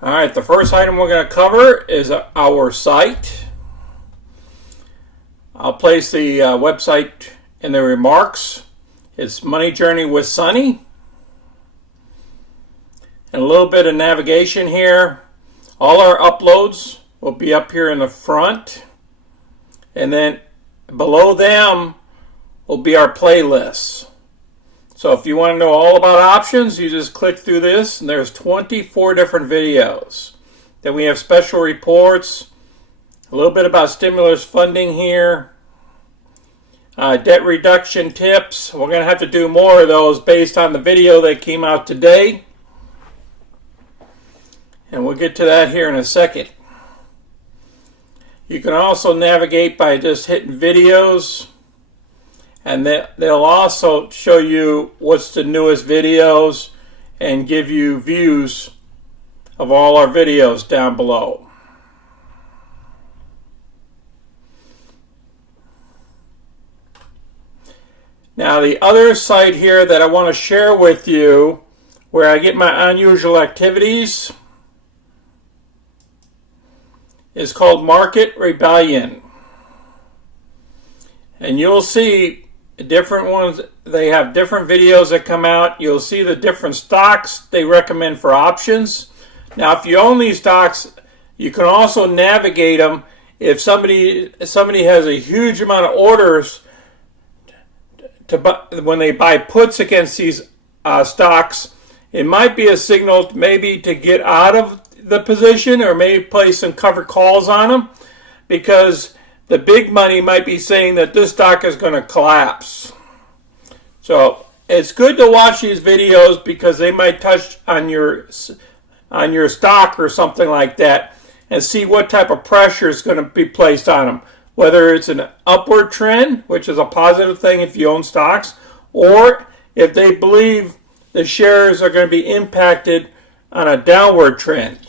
All right, the first item we're going to cover is our site. I'll place the website in the remarks. It's Money Journey with Sonny. And a little bit of navigation here. All our uploads will be up here in the front. And then below them will be our playlists. So if you want to know all about options, you just click through this, and there's 24 different videos. Then we have special reports, a little bit about stimulus funding here, debt reduction tips. We're going to have to do more of those based on the video that came out today. And we'll get to that here in a second. You can also navigate by just hitting videos. And they'll also show you what's the newest videos and give you views of all our videos down below. Now the other site here that I want to share with you, where I get my unusual activities, is called Market Rebellion. And you'll see different ones. They have different videos that come out. You'll see the different stocks they recommend for options. Now, if you own these stocks, you can also navigate them. If somebody has a huge amount of orders to buy, when they buy puts against these stocks, it might be a signal maybe to get out of the position or maybe place some covered calls on them, because the big money might be saying that this stock is going to collapse. So it's good to watch these videos because they might touch on your stock or something like that and see what type of pressure is going to be placed on them. Whether it's an upward trend, which is a positive thing if you own stocks, or if they believe the shares are going to be impacted on a downward trend.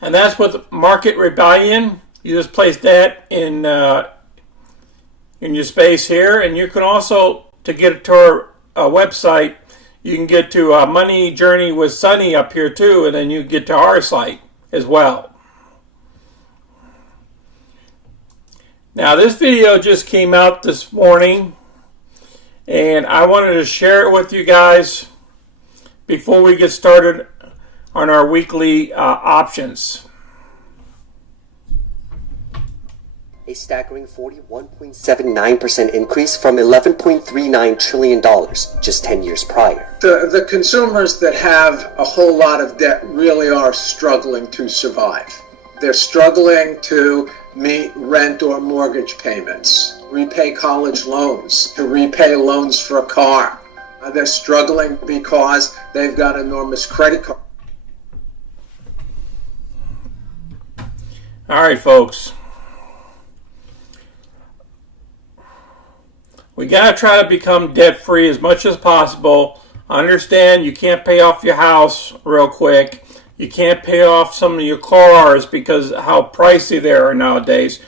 And that's what Market Rebellion. You just place that in your space here, and you can also, to get to our website, you can get to Money Journey with Sonny up here too, and then you get to our site as well. Now this video just came out this morning, and I wanted to share it with you guys before we get started on our weekly options. A staggering 41.79% increase from $11.39 trillion just 10 years prior. The consumers that have a whole lot of debt really are struggling to survive. They're struggling to meet rent or mortgage payments, repay college loans, to repay loans for a car. They're struggling because they've got enormous credit cards. All right, folks. We got to try to become debt-free as much as possible. Understand you can't pay off your house real quick. You can't pay off some of your cars because of how pricey they are nowadays.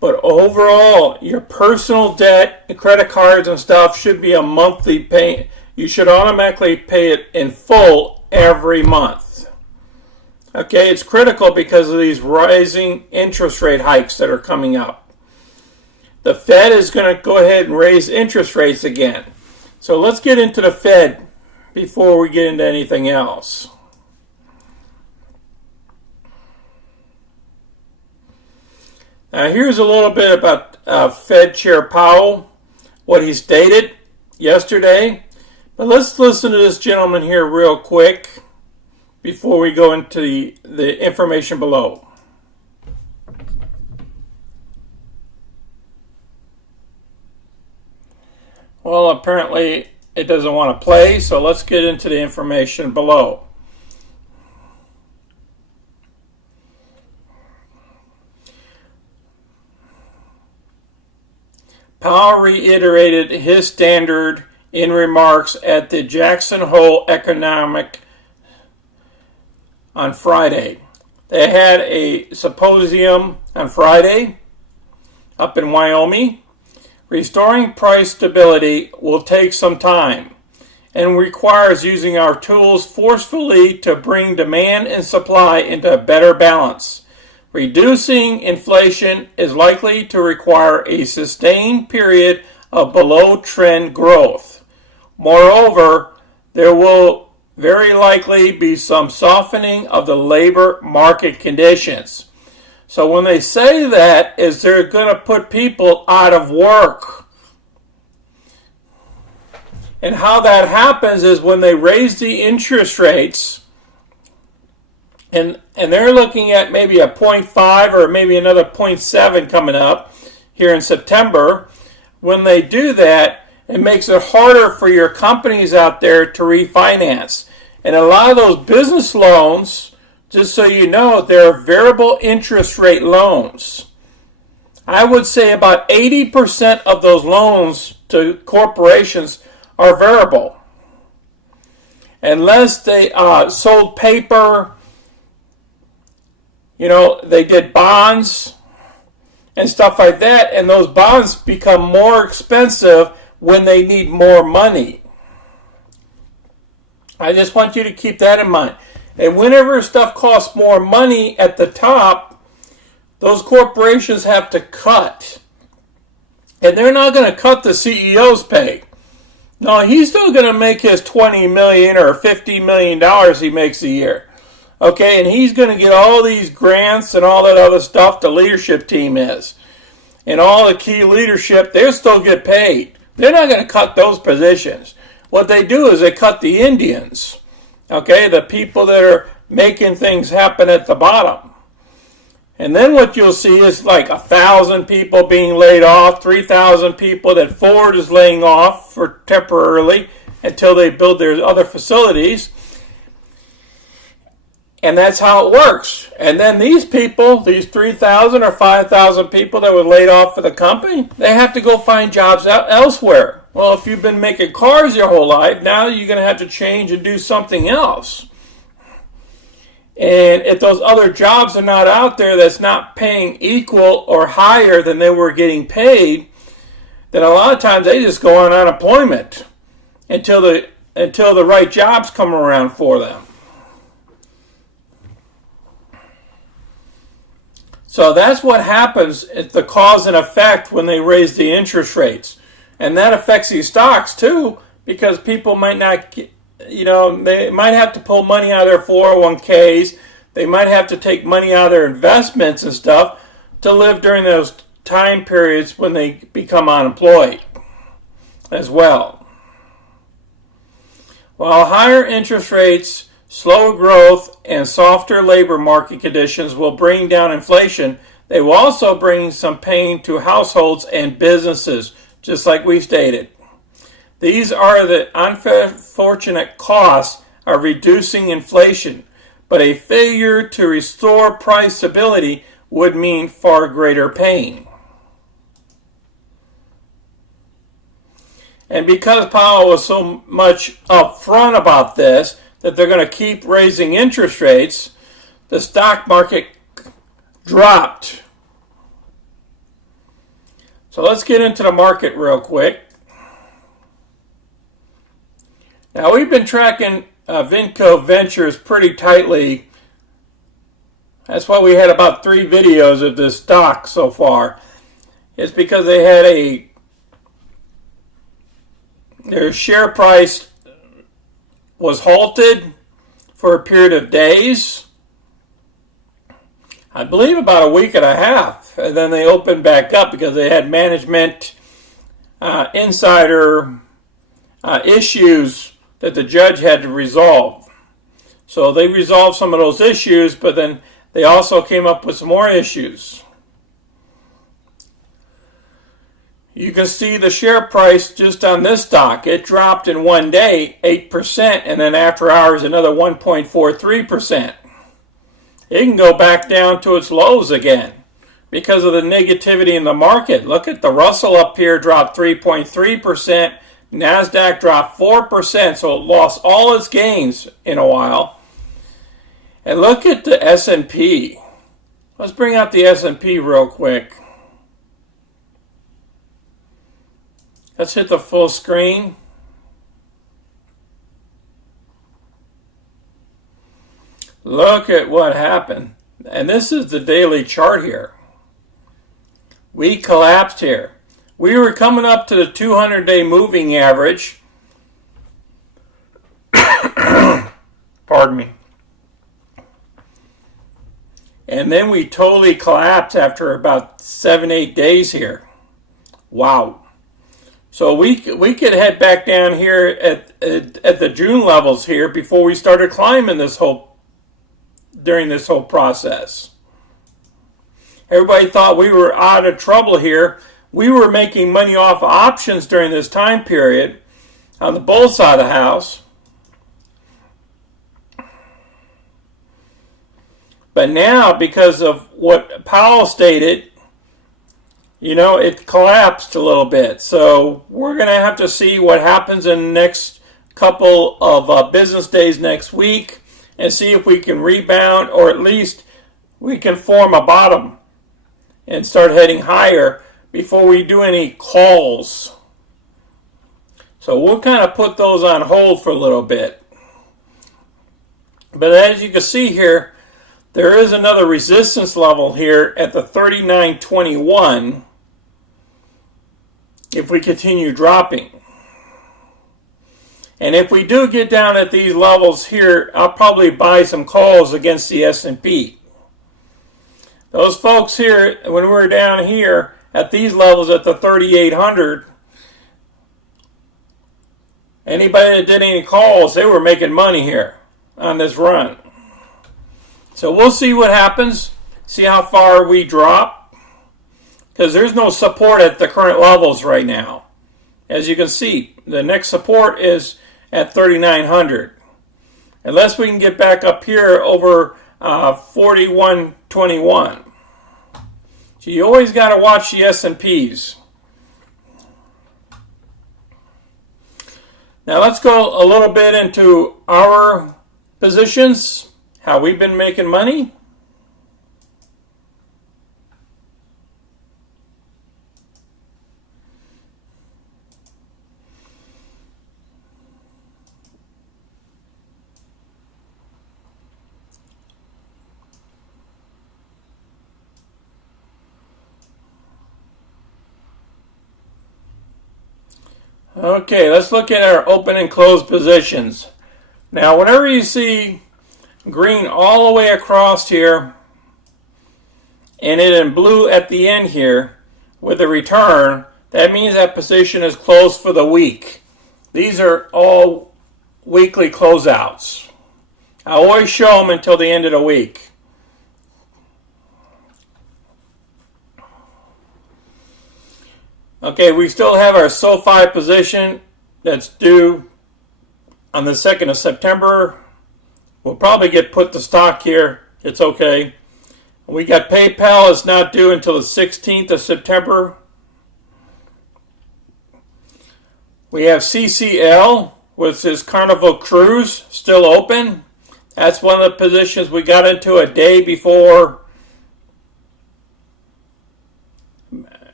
But overall, your personal debt, credit cards and stuff should be a monthly payment. You should automatically pay it in full every month. Okay, it's critical because of these rising interest rate hikes that are coming up. The Fed is going to go ahead and raise interest rates again. So let's get into the Fed before we get into anything else. Now here's a little bit about Fed Chair Powell, what he stated yesterday. But let's listen to this gentleman here real quick before we go into the information below. Well, apparently it doesn't want to play, so let's get into the information below. Powell reiterated his standard in remarks at the Jackson Hole Economic on Friday. They had a symposium on Friday up in Wyoming. Restoring price stability will take some time, and requires using our tools forcefully to bring demand and supply into a better balance. Reducing inflation is likely to require a sustained period of below-trend growth. Moreover, there will very likely be some softening of the labor market conditions. So when they say that, is they're going to put people out of work. And how that happens is when they raise the interest rates, and they're looking at maybe a 0.5 or maybe another 0.7 coming up here in September. When they do that, it makes it harder for your companies out there to refinance. And a lot of those business loans, just so you know, they're variable interest rate loans. I would say about 80% of those loans to corporations are variable. Unless they sold paper, they did bonds and stuff like that, and those bonds become more expensive when they need more money. I just want you to keep that in mind. And whenever stuff costs more money at the top, those corporations have to cut. And they're not going to cut the CEO's pay. No, he's still going to make his $20 million or $50 million he makes a year. Okay, and he's going to get all these grants and all that other stuff the leadership team is. And all the key leadership, they'll still get paid. They're not going to cut those positions. What they do is they cut the Indians. Okay, the people that are making things happen at the bottom. And then what you'll see is like 1,000 people being laid off, 3,000 people that Ford is laying off for temporarily until they build their other facilities. And that's how it works. And then these people, these 3,000 or 5,000 people that were laid off for the company, they have to go find jobs elsewhere. Well, if you've been making cars your whole life, now you're going to have to change and do something else. And if those other jobs are not out there that's not paying equal or higher than they were getting paid, then a lot of times they just go on unemployment until the right jobs come around for them. So that's what happens. It's the cause and effect when they raise the interest rates. And that affects these stocks too, because people might not, they might have to pull money out of their 401ks. They might have to take money out of their investments and stuff to live during those time periods when they become unemployed as well. While higher interest rates, slower growth, and softer labor market conditions will bring down inflation, they will also bring some pain to households and businesses, just like we stated. These are the unfortunate costs of reducing inflation, but a failure to restore price stability would mean far greater pain. And because Powell was so much upfront about this, that they're going to keep raising interest rates, the stock market dropped. So let's get into the market real quick. Now we've been tracking VINCO Ventures pretty tightly. That's why we had about 3 videos of this stock so far. It's because they had their share price was halted for a period of days. I believe about a week and a half. And then they opened back up because they had management insider issues that the judge had to resolve. So they resolved some of those issues, but then they also came up with some more issues. You can see the share price just on this stock. It dropped in one day 8%, and then after hours another 1.43%. It can go back down to its lows again because of the negativity in the market. Look at the Russell up here dropped 3.3%. NASDAQ dropped 4%, so it lost all its gains in a while. And look at the S&P. Let's bring out the S&P real quick. Let's hit the full screen. look at what happened. And this is the daily chart here. We collapsed here. We were coming up to the 200-day moving average. Pardon me. And then we totally collapsed after about 7-8 days here. Wow. So we could head back down here at the June levels here before we started climbing during this whole process. Everybody thought we were out of trouble here. We were making money off options during this time period on the bull side of the house. But now, because of what Powell stated, it collapsed a little bit. So we're going to have to see what happens in the next couple of business days next week and see if we can rebound, or at least we can form a bottom and start heading higher before we do any calls. So we'll kind of put those on hold for a little bit. But as you can see here, there is another resistance level here at the 39.21 if we continue dropping. And if we do get down at these levels here, I'll probably buy some calls against the S&P. Those folks here, when we were down here at these levels at the 3,800, anybody that did any calls, they were making money here on this run. So we'll see what happens, see how far we drop, because there's no support at the current levels right now. As you can see, the next support is at 3,900. Unless we can get back up here over 41.21. So you always got to watch the S&Ps. Now let's go a little bit into our positions, how we've been making money. Okay, let's look at our open and close positions. Now, whenever you see green all the way across here, and it in blue at the end here with a return, that means that position is closed for the week. These are all weekly closeouts. I always show them until the end of the week. Okay, we still have our SOFI position that's due on the 2nd of September. We'll probably get put to stock here. It's okay. We got PayPal. It's not due until the 16th of September. We have CCL with this Carnival Cruise still open. That's one of the positions we got into a day before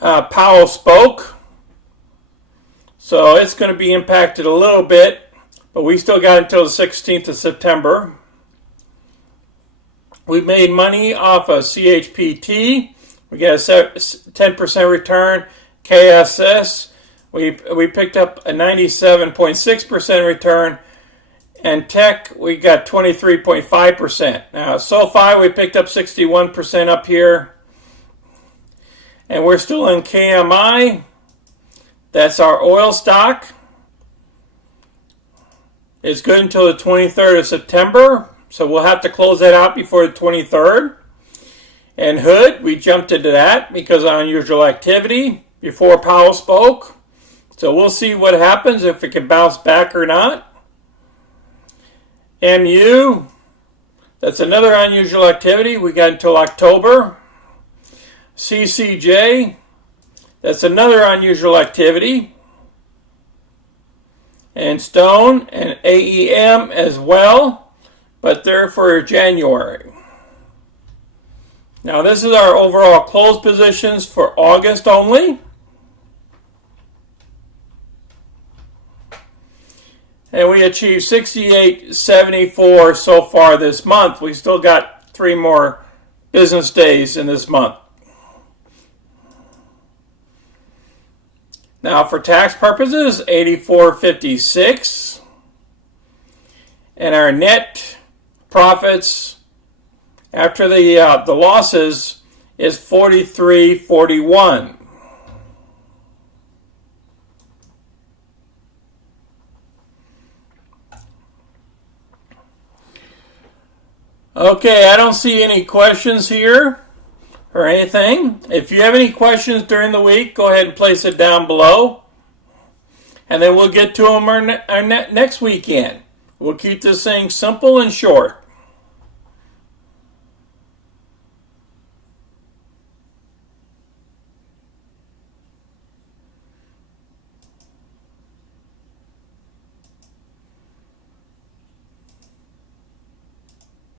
Powell spoke. So it's going to be impacted a little bit, but we still got until the 16th of September. We made money off of CHPT. We got a 10% return. KSS, we picked up a 97.6% return. And Tech, we got 23.5%. Now, SOFI, we picked up 61% up here. And we're still in KMI. That's our oil stock. It's good until the 23rd of September. So we'll have to close that out before the 23rd. And Hood, we jumped into that because of unusual activity before Powell spoke. So we'll see what happens, if it can bounce back or not. MU, that's another unusual activity. We got until October. CCJ, that's another unusual activity. And Stone and AEM as well, but they're for January. Now this is our overall close positions for August only. And we achieved 68.74 so far this month. We still got 3 more business days in this month. Now for tax purposes, 84.56. And our net profits after the losses is 43.41. Okay, I don't see any questions here or anything. If you have any questions during the week, go ahead and place it down below. And then we'll get to them next weekend. We'll keep this thing simple and short.